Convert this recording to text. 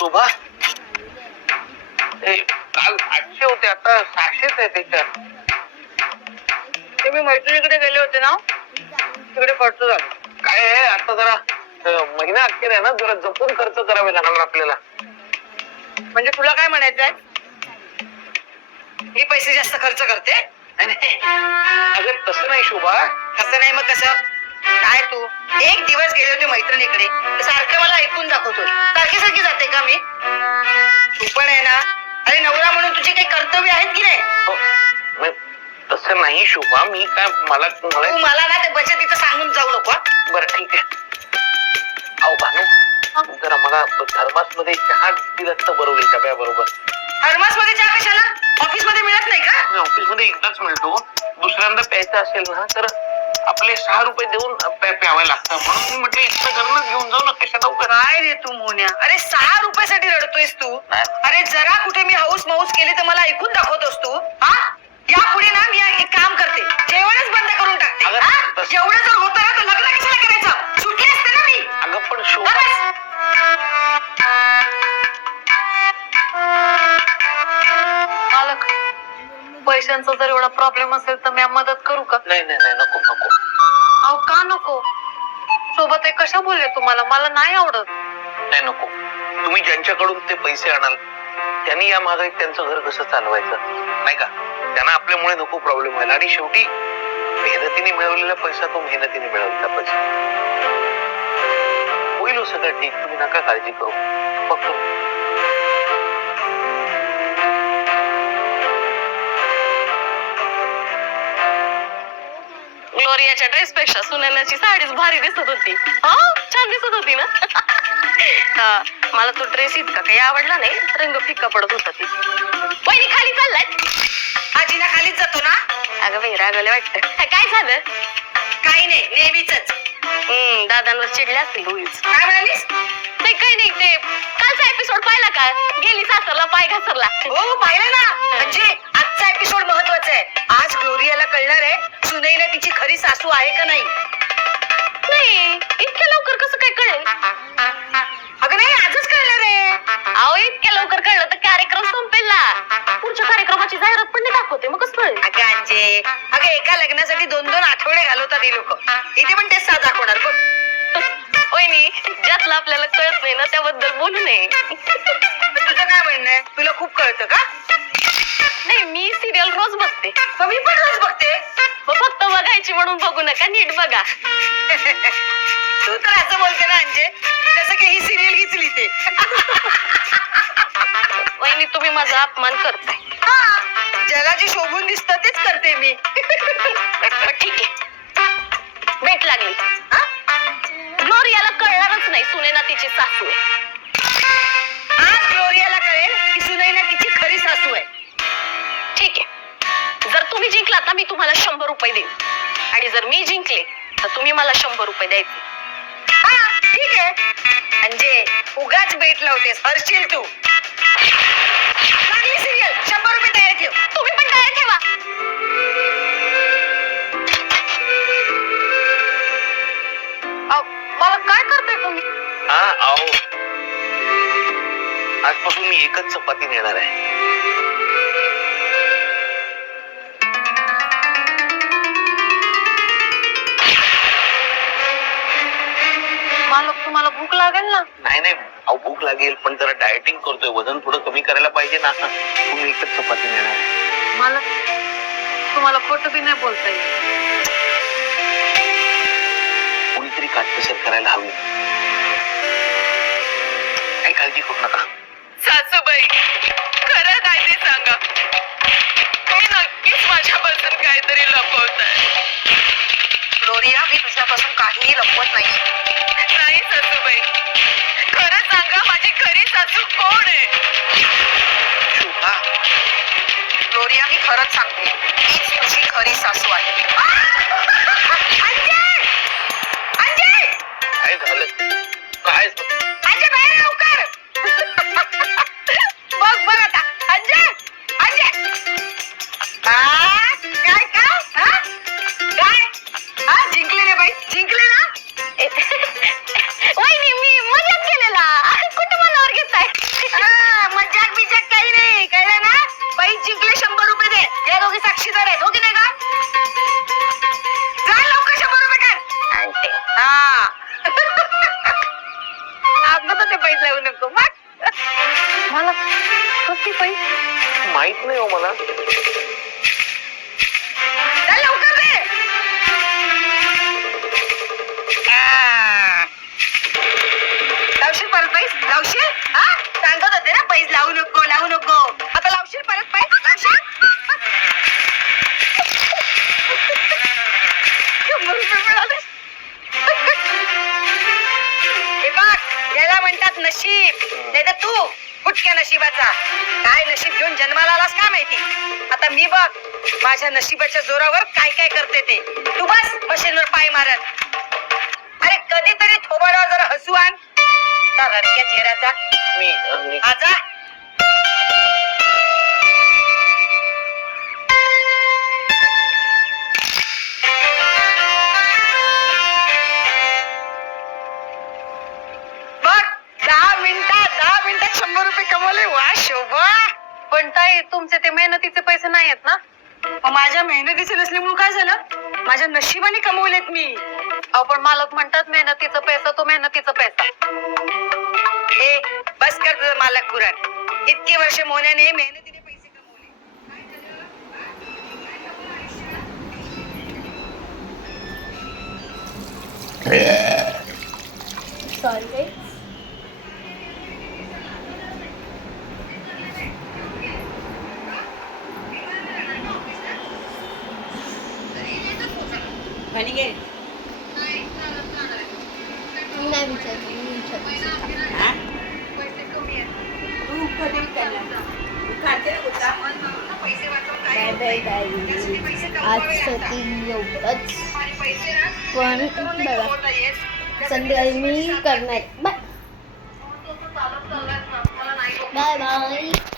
शोभा काल 800 होते आता 600 आहे त्याच्यात. ते मी मैत्रिणीकडे गेले होते ना तिकडे खर्च झाला. काय आहे आता जरा महिना अखेर आहे ना, जरा जपून खर्च करावे लागणार आपल्याला. म्हणजे तुला काय म्हणायचंय, मी पैसे जास्त खर्च करते? अगं तसं नाही शोभा. कसं नाही मग कसं काय, तू एक दिवस गेले होते मैत्रिणीकडे सारखं मला ऐकून दाखवतोय. सारखी जाते का मी? तू पण आहे ना, अरे नवरा म्हणून तुझी काही कर्तव्य आहेत की नाही? तसं नाही शोभा, मी काय मला तू मला ना ते बचतीचं सांगून जाऊ नको. बरं ठीक आहे. अहो भानू, जरा मला थर्मास मध्ये चहा दिला तर बरं होईल डब्याबरोबर. थर्मास मध्ये चहा कशाला? ऑफिस मध्ये मिळत नाही का? ऑफिस मध्ये एकदाच मिळतो, दुसऱ्यांदा प्यायचा असेल ना तर आपले 6 रुपये देऊन प्यावं लागतं. म्हणून मी म्हटलं इथं घरूनच घेऊन जाऊ ना, कशाला काय रे तू मोन्या, अरे 6 रुपयासाठी रडतोयस तू? अरे जरा कुठे मी हाऊस माऊस केली तर मला ऐकून दाखवतोस तू? हा, यापुढे ना मी एक काम करते, जेवणच बंद करून टाकते. एवढं जर होतं ना तर लग्न कशाला करायचं? सुटली असते ना मी. अगं पण शोभा, मालक, पैशांचा जर एवढा प्रॉब्लेम असेल तर मी मदत करू का? नाही नाही नाही, नको नको. अहो का नको? सोबत आहे कशा बोलले तुम्हाला? मला नाही आवडत. नाही नको. तुम्ही ज्यांच्याकडून ते पैसे आणाल त्यांनी या महागाईत त्यांचं घर कसं चालवायचं नाही का? त्यांना आपल्यामुळे नको प्रॉब्लेम व्हायला. आणि शेवटी मेहनतीने मिळवलेला पैसा तो मेहनतीने मिळवलेला पैसा होईल. हो सगळं ठीक, तुम्ही नका काळजी करू. बघतो. ग्लोरियाच्या ड्रेस पेक्षा सुनैनाची साडीच भारी दिसत होती. हा, छान दिसत होती ना. हा, मला तो ड्रेस इतका काही आवडला नाही, रंग फिक्का पडत होता ती. वहिनी खाली चाललाय? आजीना खालीच जातो ना. अगं बाई रागवले वाटतं. काय झालं? काही नाही, नेहमीच. दादांवर चिडले असतील दोघीच. काय म्हणालीस? नाही काही नाही, ते कालचा एपिसोड पाहिला का? गेली सासरला पाय घसरला. हो पाहिलं ना. म्हणजे आजचा एपिसोड महत्वाचा आहे. आज ग्लोरियाला कळणार आहे सुनैना तिची खरी सासू आहे का नाही. नाही, इतक्या लवकर कसं काय कळेल? अगं नाही, आजच कळणार आहे. अहो इतक्या लवकर कळलं तर कार्यक्रम संपेल ना. पुढच्या कार्यक्रमाची जाहिरात पण नाही दाखवते, मग कसं कळेल? अगं अंजे, अगं एका लग्नासाठी 2-2 आठवडे घालवतात ही लोक. इथे पण तेच दाखवणार बघ. वहिनी, ज्यातलं आपल्याला कळत नाही ना त्याबद्दल बोलू नये. तुझं काय म्हणणं आहे? तुला खूप कळतं का? नाही, मी सिरियल रोज बघते. मी पण रोज बघते. मग फक्त बघायची म्हणून बघू नका, नीट बघा. तू तर असं बोलते ना अंजे, जसं की ही सिरियल हीच लिहिते. वहिनी, तुम्ही माझा अपमान करताय. ज्याला जे शोभून दिसतं तेच करते मी. ठीक आहे, भेट लागली. ग्लोरियाला कळणारच नाही सुनैना तिची सासू आहे. आज ग्लोरियाला कळेल की सुनैना तिची खरी सासू आहे. ठीक आहे, जर तुम्ही जिंकलात ना मी तुम्हाला 100 रुपये देईन, आणि जर मी जिंकले तर तुम्ही मला 100 रुपये द्यायचे. हा ठीक आहे. म्हणजे उगाच बेट लावतेस, हरशील तू. लागली सिरियल, 100 रुपये तयार ठेव. तुम्ही पण तयार ठेवा. मला काय करते तुम्ही? आओ, आजपासून मी एकच चपाती नेणार आहे. मालक, तुम्हाला भूक लागेल ना? नाही नाही, अहो भूक लागेल पण जरा डायटिंग करतोय, वजन थोडं कमी करायला पाहिजे ना. तुम्ही एकच चपाती नेणार आहे. मालक, तुम्हाला खोटं बी नाही बोलता येईल. कोणीतरी काटकसर करायला हवी. काही काळजी करू नका. सासूबाई, खरं काय ते सांगा. तुम्ही नक्कीच माझ्यापासून काहीतरी लपवताय. ग्लोरिया, मी तुझ्यापासून काहीही लपवत नाही. नाही सासूबाई, खरं सांगा, माझी खरी सासू कोण आहे? शोभा, ग्लोरिया, मी खरंच सांगते, हीच तुझी खरी सासू आहे. काय झालं? काय अंजे, बाहेर लवकर. बघ आता. अंजे, काय जिंकले रे बाई, जिंकले ना. वहिनी, मी मजाक केलेला, कुठं मनावर घेताय? पैसे लावू नको मग. मला कसली पैसे माहित नाही हो मला. चल लवकर दे. लावशील परत पैसे लावशील हा सांगत होते ना पैसे लावू नको लावू नको. आता लावशील परत पैसे लावशील. 100 रुपये मिळाले. हे बघ याला म्हणतात नशीब नाही तर तू फुटक्या नशिबाचा. काय नशीब घेऊन जन्माला आलास काय माहिती. आता मी बघ माझ्या नशिबाच्या जोरावर काय काय करते ते. तू बस मशीनवर पाय मारत. अरे कधीतरी थोबाडावर जरा हसू आण त्या रडक्या चेहऱ्याचा. मी आजा बघ 10 मिनिटात 100 रुपये कमवले. वा शोभा. पण ताई तुमचे ते मेहनतीचे पैसे नाही आहेत ना. मग माझ्या मेहनतीचे नसल्यामुळे काय झालं. माझ्या नशिबाने कमवलेत मी. अहो पण मालक म्हणतात मेहनतीचा पैसा तो मेहनतीचा पैसा. ए बस कर तुझं मालक पुराण. इतके वर्ष मोन्याने मेहनतीने पैसे कमवले. Sorry. नाही आजसाठी एवढंच. पण बघा संध्याकाळी मी करणार. Bye bye bye.